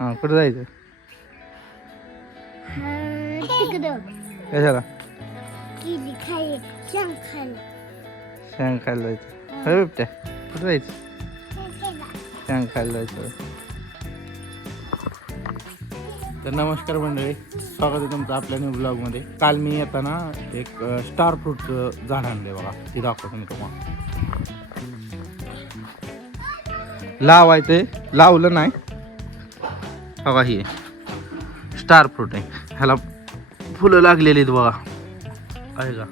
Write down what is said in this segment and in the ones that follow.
हां कुठं जायचं कशाला शेंग खायला जायचं अरे बिबट्या कुठं जायचं शेंग खायला जायचं. तर नमस्कार मंडळी, स्वागत आहे तुमचं आपल्या न्यू ब्लॉगमध्ये. काल मी येताना एक स्टार फ्रूटचं झाड आणलं बघा, ते दाखवतो मी तुम्हाला. लावायचं लावलं नाही बघा, ही स्टार फ्रूट आहे, ह्याला फुलं लागलेली आहेत बघा, आहे का.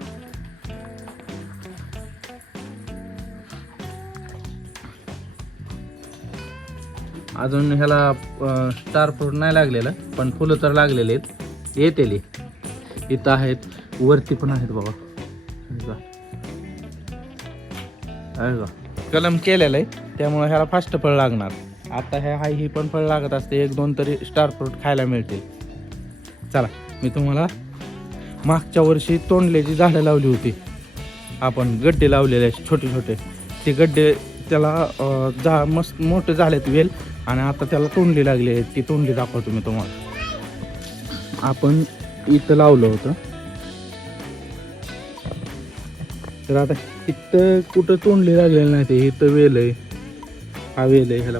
अजून ह्याला स्टार फ्रूट नाही लागलेलं, पण फुलं तर लागलेले आहेत, येतेली इथं आहेत, वरती पण आहेत बघा, आहे का. कलम केलेलं आहे त्यामुळे ह्याला फास्ट फळ लागणार. आता ही पण फळ लागत असते, 1-2 तरी स्टार फ्रूट खायला मिळतील. चला मी तुम्हाला मागच्या वर्षी तोंडल्याची झाडं लावली होती आपण, गड्डे लावलेले छोटे छोटे, ते गड्डे त्याला मस्त मोठे झालेत वेल, आणि आता त्याला तोंडली लागली आहे, ती तोंडली दाखवतो मी तुम्हाला. आपण इथं लावलं होतं, तर आता इथं कुठं तोंडली लागलेलं नाही, ते इथं वेल आहे, हा वेल आहे, ह्याला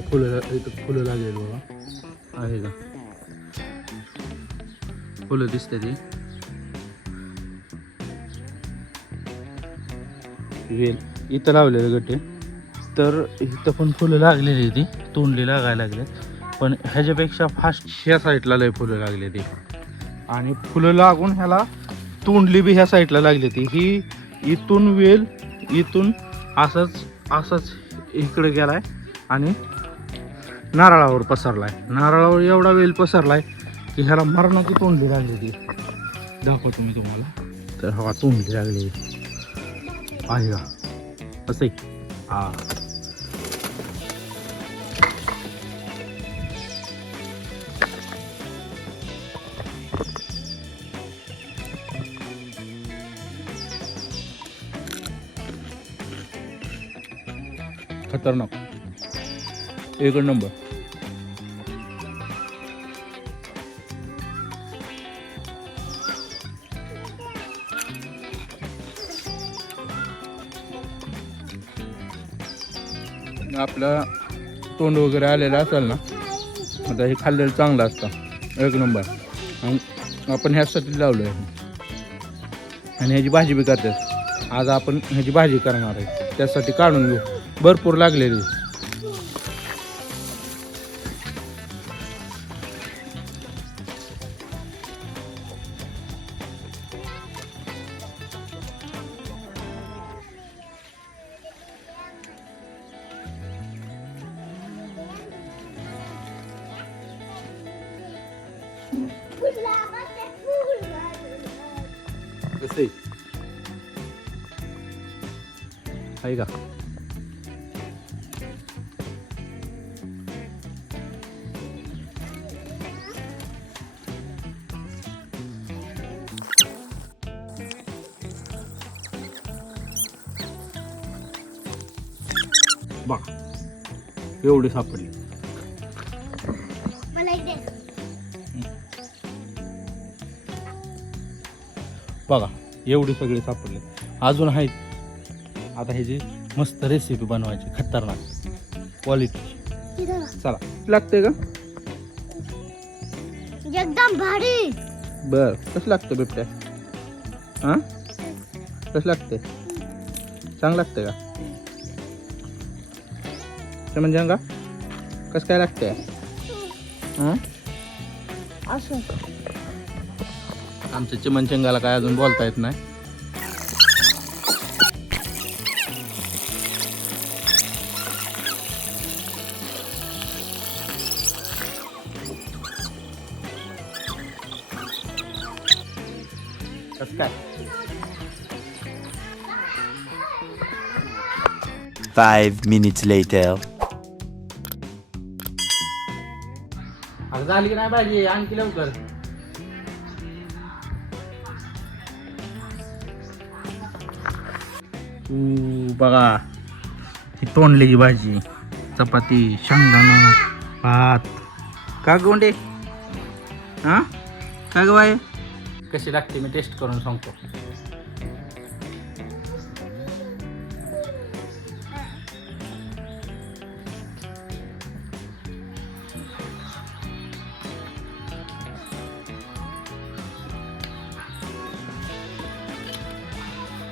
इथं फुलं लागलेली बघा, आहे का, फुलं दिसते ती वेल इथं लावलेलं गड्डे. तर इथं पण फुलं लागलेली, ती तोंडली लागायला लागले, पण ह्याच्यापेक्षा फास्ट ह्या साईडला लय फुलं लागले ती, आणि फुलं लागून ह्याला तोंडली बी ह्या साईडला लागली ती. ही इथून वेल इथून असंच इकडे गेलाय आणि नारळावर पसरलाय. नारळावर एवढा वेल पसरलाय की ह्याला मरणाची तोंडली लागली ती, दाखवतो मी तुम्हाला. तर हवा तोंडली लागली आहे का, असं हा. खतरनाक, एक नंबर. आपला तोंड वगैरे आलेलं असेल ना, आता हे खाल्लेलं चांगलं असतं, एक नंबर. आणि आपण ह्यासाठी लावलो आहे, आणि ह्याची भाजी बी करतात. आज आपण ह्याची भाजी करणार आहे, त्यासाठी काढून घेऊ, भरपूर लागलेली. कसं आहे का, बघा एवढी सापडली. बघा एवढी सगळी सापडली, अजून आहेत. आता ह्याची मस्त रेसिपी बनवायची, खतरनाक क्वालिटी. चला, लागते का एकदम भारी. बर, कसं लागतं बिबट्या, हां कसं लागते, चांगलं लागतं का, ते म्हणजे का कसं काय लागतंय, हां असं. आमच्या चिमणचंगाला काय अजून बोलता येत नाही. कसं काय 5 minutes later. आता झाली की नाही भाजी, आणखी लवकर. बघा ही तोंडल्याची भाजी, चपाती, शेंगदाणा, भात, का गोंडे हां का ग बाय कशी लागते मी टेस्ट करून सांगतो.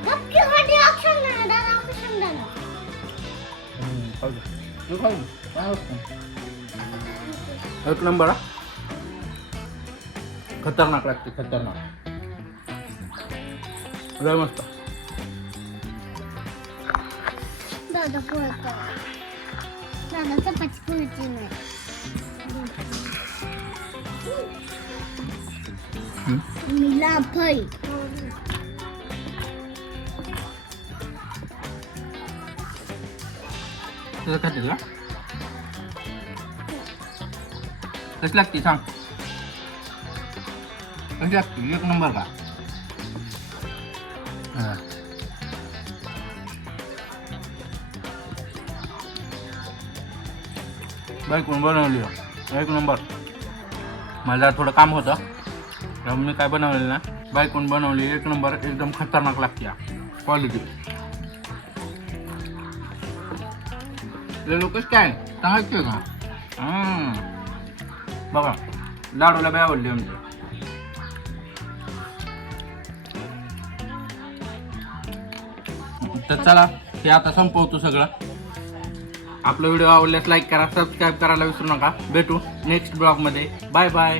गप्पी वाटी ऑप्शन नाही दादा ऑप्शन द्या ना. एक नंबर हा. खतरनाक लागते खतरनाक लय मस्त. दादा पोळत दादा चपाती पोळची नाही. मिला फई तुझं खाते का कशी लागते सांग कशी लागते एक नंबर का. हां बाईकून बनवली एक नंबर. मला थोडं काम होतं त्यामुळे मी काय बनवलेलं ना बाईकून बनवली एक नंबर एकदम खतरनाक लागते क्वालिटी. लोकच काय सांगायचे का बघा लाडूला बी आवडली आमची. तर चला हे आता संपवतो सगळं. आपला व्हिडिओ आवडल्यास लाईक करा सबस्क्राईब करायला विसरू नका. भेटू नेक्स्ट ब्लॉगमध्ये. Bye bye.